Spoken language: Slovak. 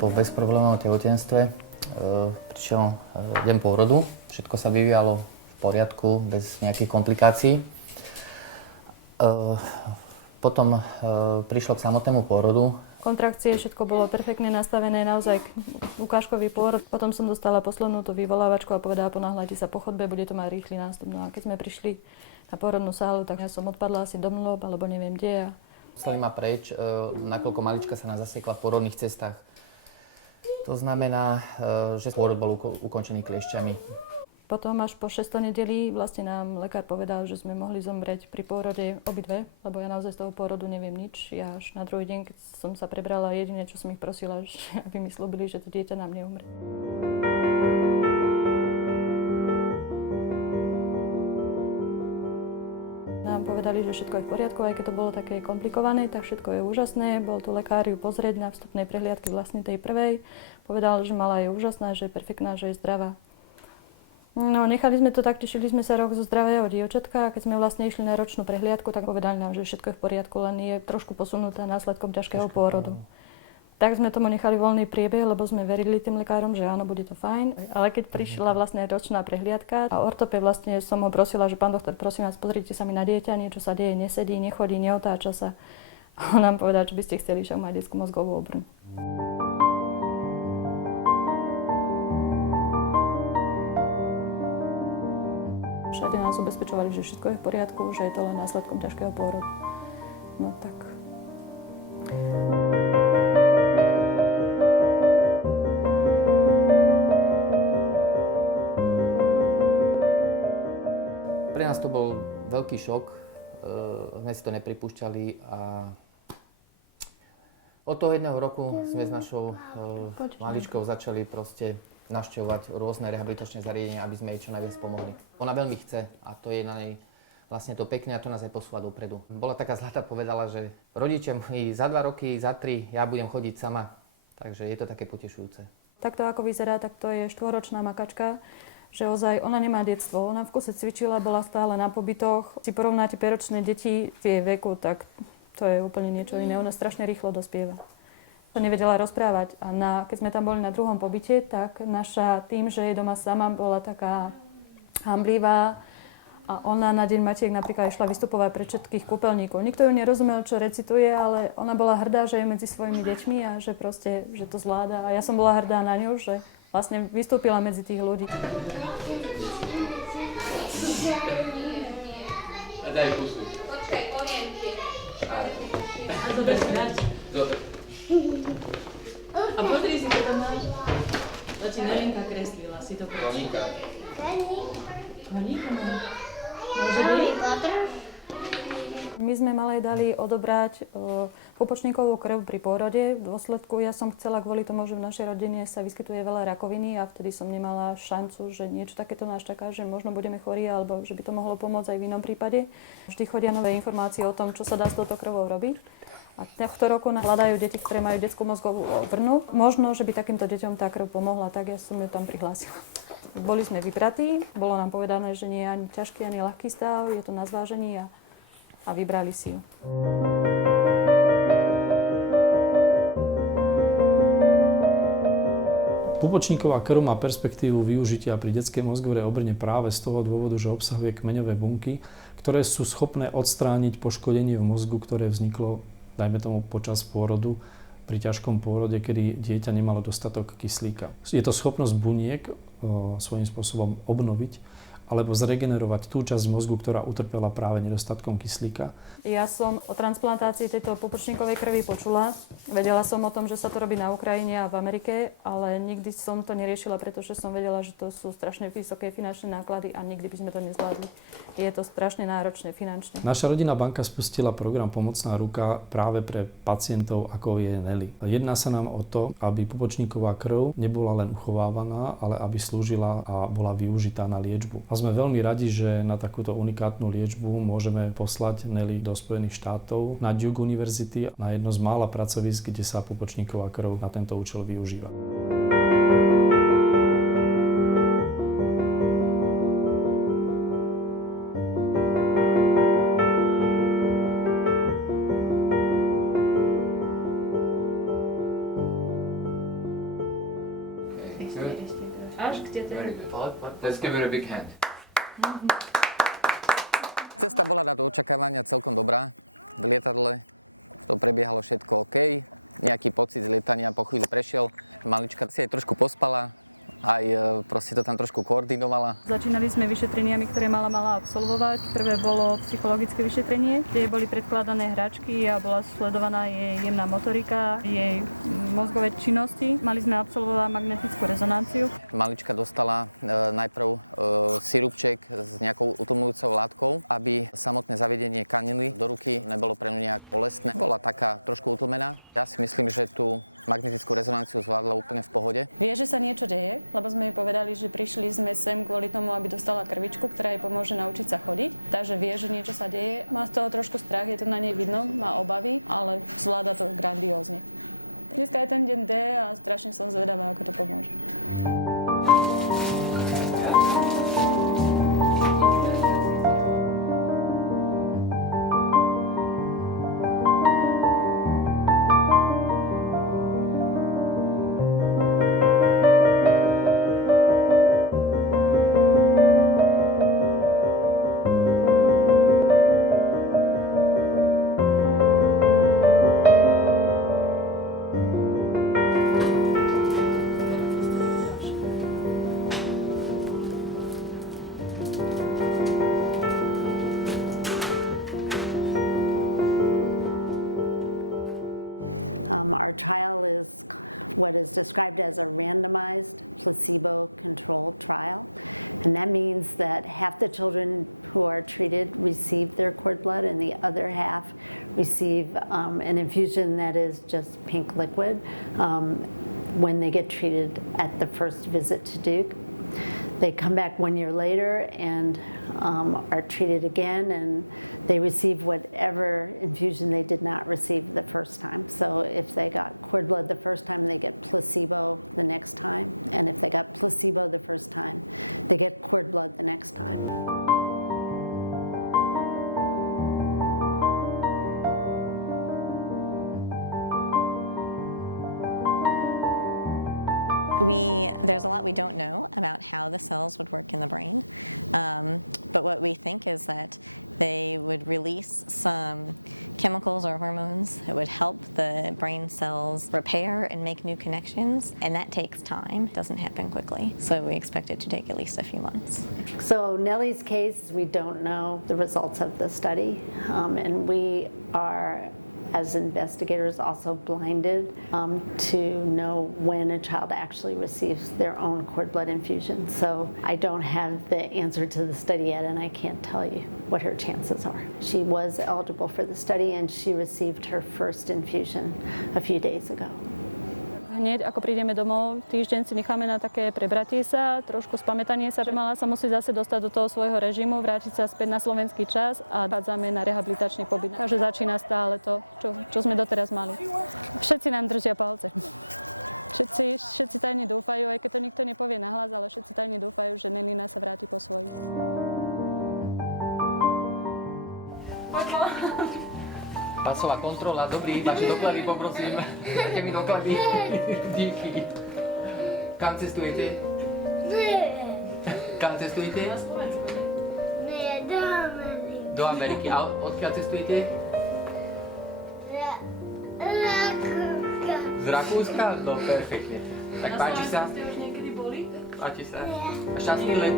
po bezproblémovom tehotenstve prišiel deň pôrodu. Všetko sa vyvíjalo v poriadku, bez nejakých komplikácií. Potom prišlo k samotnému pôrodu. Kontrakcie, všetko bolo perfektne nastavené, naozaj ukážkový pôrod. Potom som dostala poslednú tú vyvolávačku a povedala, ponáhľajte sa po chodbe, bude to mať rýchly nástup. No a keď sme prišli na pôrodnú sálu, tak ja som odpadla asi do mlôb, alebo neviem kde. Poslali ma preč, nakoľko malička sa nás zasiekla v pôrodných cestách. To znamená, že pôrod bol ukončený kliešťami. Potom až po 6. nedeli vlastne nám lekár povedal, že sme mohli zomrieť pri pôrode obidve, lebo ja naozaj z toho pôrodu neviem nič. Ja až na druhý deň, keď som sa prebrala, jediné, čo som ich prosila, že aby mi slúbili, že to dieťa nám neumrie. Nám povedali, že všetko je v poriadku, aj keď to bolo také komplikované, tak všetko je úžasné. Bol tu lekár ju pozrieť na vstupnej prehliadke vlastne tej prvej. Povedal, že malá je úžasná, že je perfektná, že je zdravá. No, nechali sme to tak, tešili sme sa rok zo zdravého dievčatka a keď sme vlastne išli na ročnú prehliadku, tak povedali nám, že všetko je v poriadku, len je trošku posunutá následkom ťažkého pôrodu. Tak sme tomu nechali voľný priebeh, lebo sme verili tým lekárom, že áno, bude to fajn. Ale keď prišla vlastne ročná prehliadka a ortoped vlastne som ho prosila, že pán doktor, prosím vás, pozrite sa mi na dieťa, niečo sa deje, nesedí, nechodí, neotáča sa. A on nám povedal, že by ste chceli však mať detskú mozgovú obrnu. Všade nás ubezpečovali, že všetko je v poriadku, že je to len následkom ťažkého pôrodu. No tak. Pre nás to bol veľký šok. Sme si to nepripúšťali a od toho jedného roku sme s našou maličkou začali proste navštevovať rôzne rehabilitačné zariadenia, aby sme jej čo najviac pomohli. Ona veľmi chce a to je na nej vlastne to pekné a to nás aj posúva dopredu. Bola taká zlatá, povedala, že rodičia moji za 2 roky, za 3 ja budem chodiť sama. Takže je to také potešujúce. Takto ako vyzerá, tak to je 4-ročná makačka, že ozaj ona nemá detstvo. Ona v kuse cvičila, bola stále na pobytoch. Si porovnáte 5-ročné deti v jej veku, tak to je úplne niečo iné. Ona strašne rýchlo dospieva. To nevedela rozprávať. A keď sme tam boli na druhom pobyte, tak naša tým, že je doma sama, bola taká hamblivá. A ona na Deň Matiek napríklad išla vystupovať pred všetkých kúpeľníkov. Nikto ju nerozumel, čo recituje, ale ona bola hrdá, že je medzi svojimi deťmi a že proste, že to zvláda. A ja som bola hrdá na ňu, že vlastne vystúpila medzi tých ľudí. A daj pusu. Počkaj, poviem ti. A zober si dať. Zober. A pozri si, čo tam máš. To ti Nelinka kreslila, si to Koníka. Koníka má. Harry Potter? My sme malej dali odobrať pupočníkovú krv pri pôrode. V dôsledku ja som chcela kvôli tomu, že v našej rodine sa vyskytuje veľa rakoviny a vtedy som nemala šancu, že niečo takéto nás čaká, že možno budeme chorí alebo že by to mohlo pomôcť aj v inom prípade. Vždy chodia nové informácie o tom, čo sa dá s touto krvou robiť. A tohto roku hľadajú deti, ktoré majú detskú mozgovú obrnu. Možno, že by takýmto deťom tá krv pomohla, tak ja som ju tam prihlásila. Boli sme vybratí, bolo nám povedané, že nie je ani ťažký, ani ľahký stav, je to na zvážení a vybrali si ju. Pupočníková krv má perspektívu využitia pri detskej mozgovej obrne práve z toho dôvodu, že obsahuje kmeňové bunky, ktoré sú schopné odstrániť poškodenie v mozgu, ktoré vzniklo, dajme tomu, počas pôrodu, pri ťažkom pôrode, kedy dieťa nemalo dostatok kyslíka. Je to schopnosť buniek svojím spôsobom obnoviť alebo zregenerovať tú časť mozgu, ktorá utrpela práve nedostatkom kyslíka. Ja som o transplantácii tejto pupočníkovej krvi počula. Vedela som o tom, že sa to robí na Ukrajine a v Amerike, ale nikdy som to neriešila, pretože som vedela, že to sú strašne vysoké finančné náklady a nikdy by sme to nezvládli. Je to strašne náročné finančne. Naša rodinná banka spustila program Pomocná ruka práve pre pacientov, ako je Nelly. Jedná sa nám o to, aby pupočníková krv nebola len uchovávaná, ale aby slúžila a bola využitá na liečbu. A sme veľmi radi, že na takúto unikátnu liečbu môžeme poslať Nelly do Spojených štátov na Duke University, na jedno z mála pracovísk, kde sa pupočníková krv na tento účel využíva. Idete. Very good. Let's give her a big hand. Pasová kontrola, dobrý, vaše doklady poprosím. Dajte mi doklady. Díky. Kam cestujete? Kam cestujete? Na Slovensku, ne? Nie, do Ameriky. Do Ameriky. A odkiaľ cestujete? Rakúska. Z Rakúska? No, perfektne. Tak páči sa? Ste už niekedy boli? Páči sa? A šťastný let.